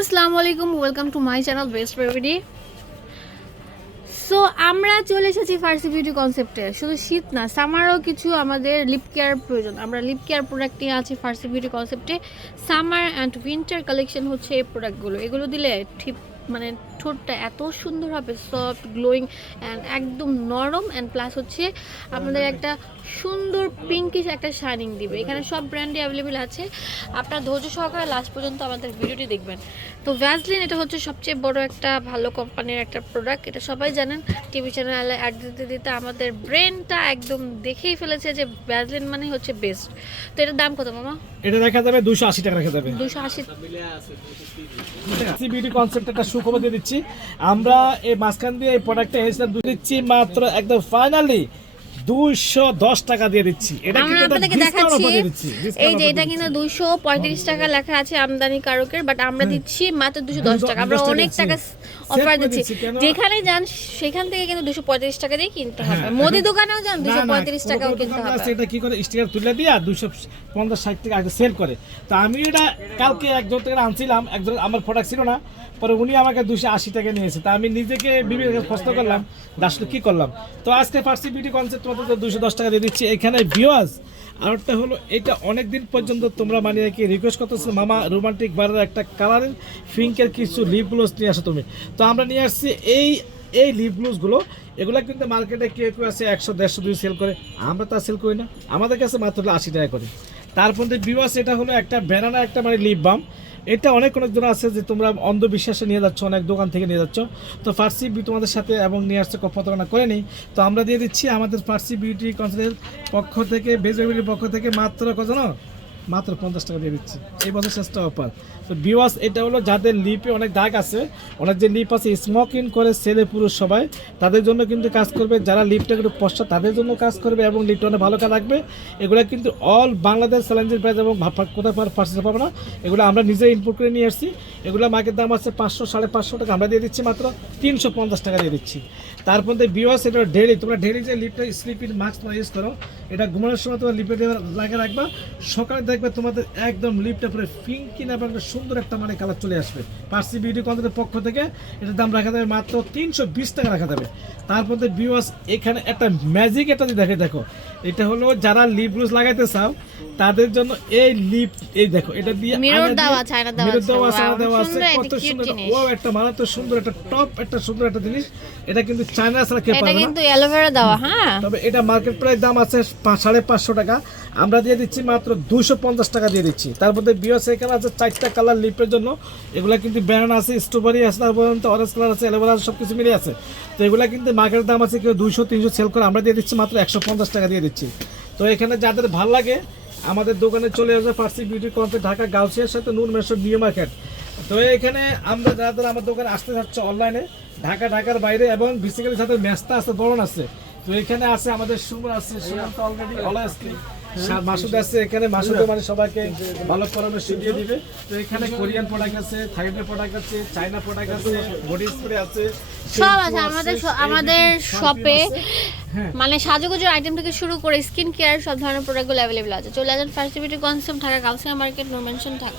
আসসালামু আলাইকুম welcome to my channel best রেভিডি so আমরা চলে এসেছি ফার্সি বিউটি কনসেপ্টে শুধু শীত না সামারও কিছু আমাদের লিপ কেয়ার প্রয়োজন। আমরা লিপ কেয়ার প্রোডাক্ট নিয়ে আছি ফার্সি বিউটি কনসেপ্টে সামার অ্যান্ড উইন্টার কালেকশন হচ্ছে এই প্রোডাক্টগুলো এগুলো দিলে ঠিক মানে ঠোঁটটা এত সুন্দর হবে সফট গ্লোয়িং অ্যান্ড একদম নরম অ্যান্ড প্লাস হচ্ছে আপনাদের একটা সুন্দর পিঙ্কিশ একটা শাইনিং দিবে। এখানে সব ব্র্যান্ডই অ্যাভেলেবেল আছে। আপনার ধৈর্য সহকারে লাস্ট পর্যন্ত আমাদের ভিডিওটি দেখবেন। তো ভ্যাসলিন এটা হচ্ছে সবচেয়ে বড় একটা ভালো কোম্পানির একটা প্রোডাক্ট এটা সবাই জানেন টিভি চ্যানেলে অ্যাড দিতে দিতে আমাদের ব্রেনটা একদম দেখেই ফেলেছে যে ভ্যাসলিন মানে হচ্ছে বেস্ট তো এটার দাম কত মামা? এটা দেখা যাবে দুশো আশি টাকা রাখা যাবে দুশো আশি বিউটি কনসেপ্ট একটা সুখবর দিয়ে দিচ্ছি। আমরা এই মাঝখান দিয়ে এই প্রোডাক্টটা এসেছিলাম দিচ্ছি মাত্র একদম ফাইনালি দুশো দশ টাকা দিয়ে দিচ্ছি। এটা আমরা আপনাদেরকে দেখাচ্ছি এই যে এটা কিন্তু দুইশো পঁয়ত্রিশ টাকা লেখা আছে আমদানি কারকের বাট আমরা দিচ্ছি মাত্র দুশো দশ টাকা। আমরা অনেক টাকা অফার দিচ্ছি। যেখানে যান সেখান থেকে কিন্তু দুশো পঁয়ত্রিশ টাকা দিয়ে কিনতে হবে। হ্যাঁ, মোদি দোকানেও যান দুশো পঁয়ত্রিশ টাকাও কিনতে হবে। এটা কি করে? স্টিকার তুলে দিয়া দুশো পঞ্চাশ ষাট টাকা আগে সেল করে। তো আমি এটা কালকে একজন থেকে আনছিলাম একজন আমার প্রোডাক্ট ছিল না পরে উনি আমাকে দুশো আশি টাকা নিয়েছে। তা আমি নিজেকে বিভিন্ন প্রশ্ন করলাম আসলে কি করলাম? তো আজকে ফার্সি বিউটি কনসেপ্ট মতো দুশো দশ টাকা দিয়ে দিচ্ছি। এখানে ভিওয়াজ আর একটা হলো, এটা অনেক দিন পর্যন্ত তোমরা মানে কি রিকোয়েস্ট করতেছো। মামা রোমান্টিক বারের একটা কালারের ফিঙ্কের কিছু লিপ গ্লোস নিয়ে আসো তুমি। তো আমরা নিয়ে আসছি এই এই লিপ গ্লোসগুলো এগুলো কিন্তু মার্কেটে কেউ কেউ আছে একশো, দেড়শো দুই সেল করে। আমরা তা সেল করি না। আমাদের কাছে মাত্র আশি টাকা করে। তারপর বিওয়াস এটা হলো একটা ব্যানানা একটা মানে লিপ বাম এটা অনেক অনেকজন আছে যে তোমরা অন্ধবিশ্বাসে নিয়ে যাচ্ছ, অনেক দোকান থেকে নিয়ে যাচ্ছ। তো ফার্সি বি তোমাদের সাথে এবং নিয়ে আসছে প্রতারণা করেনি তো আমরা দিয়ে দিচ্ছি আমাদের ফার্সি বিউটি কনসালের পক্ষ থেকে বেজবিটির পক্ষ থেকে মাত্র কত মাত্র পঞ্চাশ টাকা দিয়ে দিচ্ছি। এই বছর শেষ অফার তো বিওয়াস এটা হলো যাদের লিপে অনেক দাগ আছে, অনেক যে লিপ আছে স্মোক করে ছেলে পুরুষ সবাই, তাদের জন্য কিন্তু কাজ করবে। যারা লিপটা একটু পশ্চাৎ, তাদের জন্য কাজ করবে এবং লিপটা অনেক ভালো কাজ রাখবে। এগুলো কিন্তু অল বাংলাদেশ চ্যালেঞ্জের প্রাইস এবং কোথায় পার পার্সেল পাবো না। এগুলো আমরা নিজে ইনপুট করে নিয়ে আসছি। এগুলো মার্কেট দাম আছে পাঁচশো, সাড়ে পাঁচশো টাকা। আমরা দিয়ে দিচ্ছি মাত্র তিনশো পঞ্চাশ টাকা দিয়ে দিচ্ছি। তারপর বিওয়াস এটা ডেলি তোমরা ডেলি যে লিপটা স্লিপিং মাস্ক ইউজ করো এটা ঘুমানোর সময় তোমার লিপে লাগে রাখবা। সকালে দেখবে তোমাদের একদম লিপটা পুরো পিঙ্কিন এবং একটা সুন্দর একটা মানে কালার চলে আসবে। পার্সি বিউটি কন্টেন্টের পক্ষ থেকে এটার দাম রাখা যাবে মাত্র তিনশো বিশ টাকা রাখা যাবে। তারপর বিওয়াস এখানে একটা ম্যাজিক একটা দেখে দেখো। এটা হলো যারা লিপ গ্লুজ লাগাইতে চাও তাদের জন্য এই লিপ এই দেখো এটা দিয়ে দেওয়া দিয়ে- আছে, দেওয়া। দেওয়া দেওয়া কত সুন্দর। ও একটা মারাত্মক সুন্দর একটা টপ একটা সুন্দর একটা জিনিস। এটা কিন্তু চায়না ছাড়া কেউ পাবে না। কিন্তু অ্যালোভেরা দেওয়া হ্যাঁ। তবে এটা মার্কেট প্রাইস দাম আছে সাড়ে পাঁচশো টাকা। আমরা দিয়ে দিচ্ছি মাত্র দুশো পঞ্চাশ টাকা দিয়ে দিচ্ছি। তার মধ্যে বিয়স এখানে আছে, চারটা কালার লিপের জন্য। এগুলো কিন্তু ব্যানানা আছে স্ট্রবেরি আছে, তারপর অরেঞ্জ কালার আছে এলোভেরা সব কিছু মিলে আছে। তো এগুলা কিন্তু মার্কেটের দাম আছে কেউ দুশো তিনশো সেল করে আমরা দিয়ে দিচ্ছি মাত্র একশো পঞ্চাশ টাকা দিয়ে দিচ্ছি। তো এখানে যাদের ভালো লাগে, আমাদের দোকানে চলে আসবে ফার্সি বিউটি কনসেপ্ট ঢাকা, গাউসিয়ার সাথে নুন মেশর নিউ মার্কেট তো এখানে আমরা যারা আমার দোকানে আসতে যাচ্ছে অনলাইনে ঢাকা, ঢাকার বাইরে এবং বেসিক্যালি সাথে ম্যাচটা আছে, বরণ আছে তো এখানে আছে আমাদের সুমন আছে সুমন তো অলরেডি ভালো আসছে মাসুদ আছে এখানে মাসুদ মানে সবাইকে ভালো পরামর্শ দিয়ে দিবে। তো এখানে কোরিয়ান প্রোডাক্ট আছে থাইল্যান্ডের প্রোডাক্ট আছে চাইনা প্রোডাক্ট আছে বডি স্প্রে আছে সব আছে আমাদের আমাদের শপে হ্যাঁ। মানে সাজুগুজুর আইটেম থেকে শুরু করে স্কিন কেয়ার সব ধরনের প্রোডাক্টগুলো অ্যাভেলেবল আছে। চলে আসেন ফার্সি বিউটি কনসেপ্ট ঢাকা কালসিয়া মার্কেট নো মেনশন ঢাকা